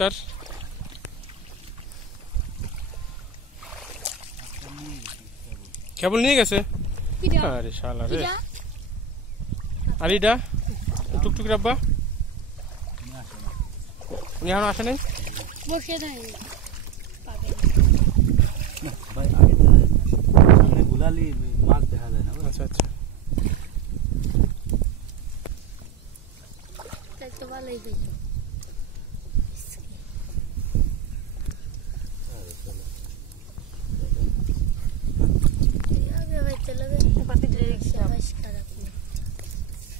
Doctor? কেবল নিয়ে গেছে? আরে শালা রে। আর এটা টুকটুক রাব্বা উনি এখনো আসে নাই? বসে থাকে ভাই আগে গুলালি মাছ দেখা যায় না। আচ্ছা আচ্ছা তাই তো ভালোই হইল।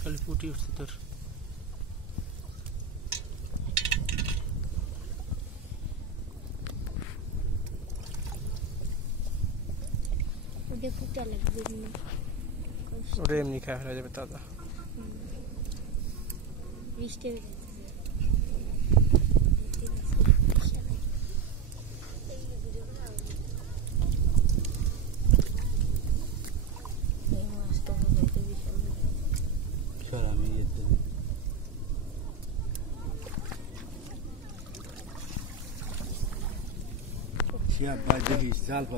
খালি ফুটি উঠছে তোর। ওটা এমনি খাওয়া ফেলা যাবে দাদা। আমি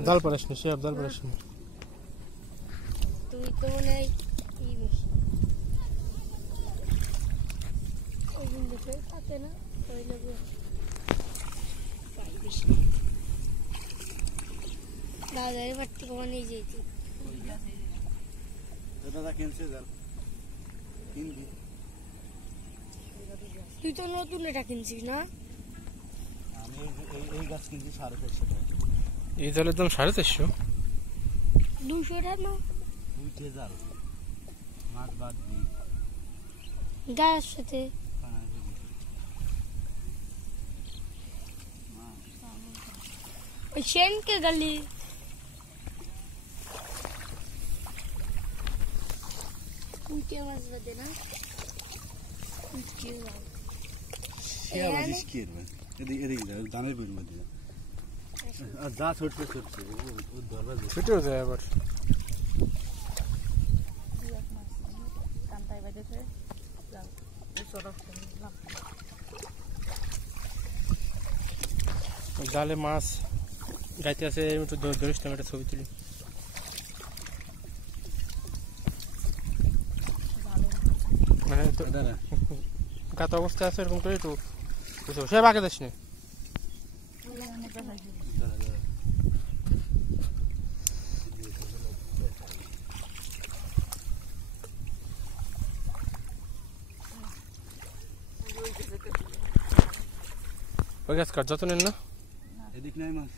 জাল পড়াস না, শিয়াব জাল পড়াস না। তুই তো মনে হয় থাকে না দাদার বাড়ি কমা নিয়ে যেয়েছি। তুই তো নতুন এটা কিনছিস না? আমি এই গাছ কিনছি 450 টাকা। এই জালের দাম 450? 200 টাকা না? দুইটে জাল মাছ বাদ দিই গায়ের সাথে ওই সেনকে গালি উঠে মাছ বাদে না? দানের বিল মধ্যে আর যা ছুটছে ছুটছে ছুটেও যায় আবার। জালে মাছ গাইতে আছে, একটু ধরিস না, একটা ছবি তুলি। মানে গাত অবস্থা আছে এরকম করে একটু সে বাঁকে দিস না। ওই গাছ কাট যত নেন না এদিক নাই মাছ,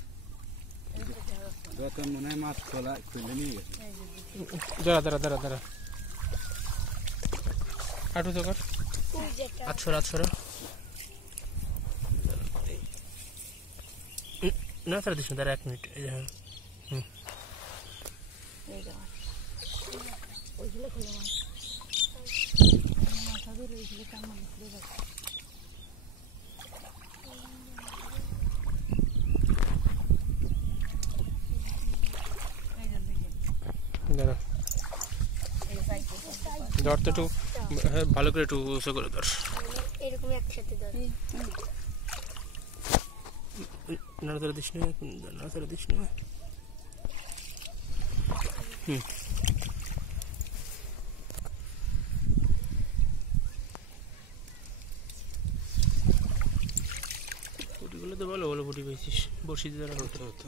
যত মনে হয় মাছ খোলা খুলে নিয়ে গেছে। দাঁড়া দাঁড়া দাঁড়া দাঁড়া আটু তো কর 800 না তারা দিস না, তারা 1 মিনিট। দাঁড়া ধর তো একটু ভালো করে একটু উঁচু করে ধর। এরকম একসাথে ধর। নাড়াচাড়া দিস না, নাড়াচাড়া দিস না। ফুটিগুলো তো ভালো ভালো ফুটি পেয়েছিস, বসি দিয়ে ধরা হতো।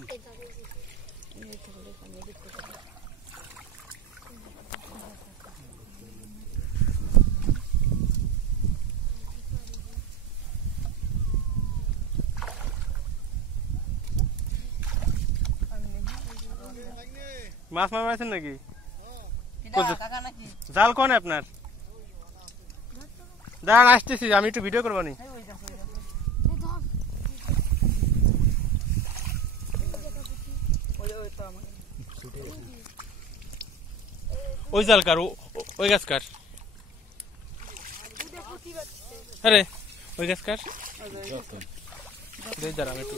মাছ মারছেন নাকি? জাল কোন আপনার? দাঁড়ান আসতেছি, আমি একটু ভিডিও করবো নি। ওই জাল কার, ওই গাছ কার? আরে ওই গাছ কার? দাঁড়া আমি একটু